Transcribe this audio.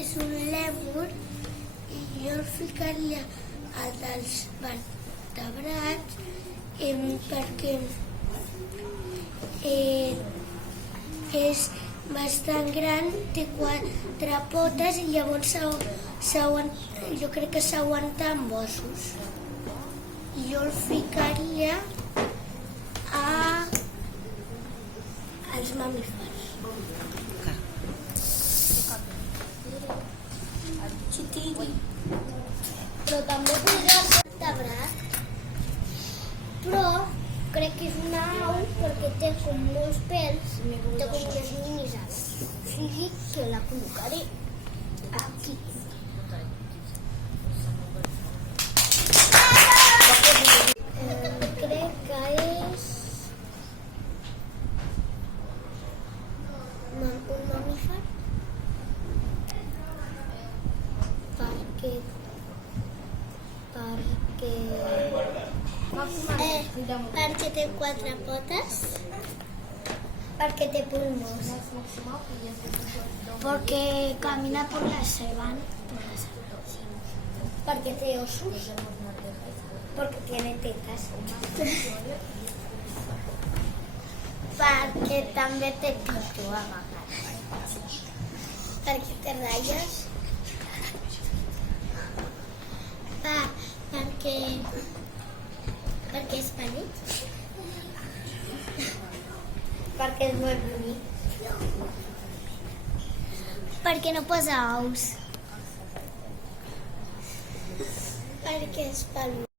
és un lèmur i jo el ficaria al dels vertebrats perquè és bastant gran, té 4 potes i llavors jo crec que s'aguanta amb ossos. I jo el ficaria als mamífers. Però també podria ser vertebrat, però crec que és una au perquè té com molts pèls, té com unes minis ales. O sigui que la col·locaré aquí. Crec que és un mamífer perquè té 4 potes, perquè té pulmons, Porque camina por la sabana. perquè té ossos, perquè tiene tetas, Perquè també té pito a vegades. perquè té ratlles, perquè és petit, perquè és molt bonic, Perquè no posa ous. perquè és pelut.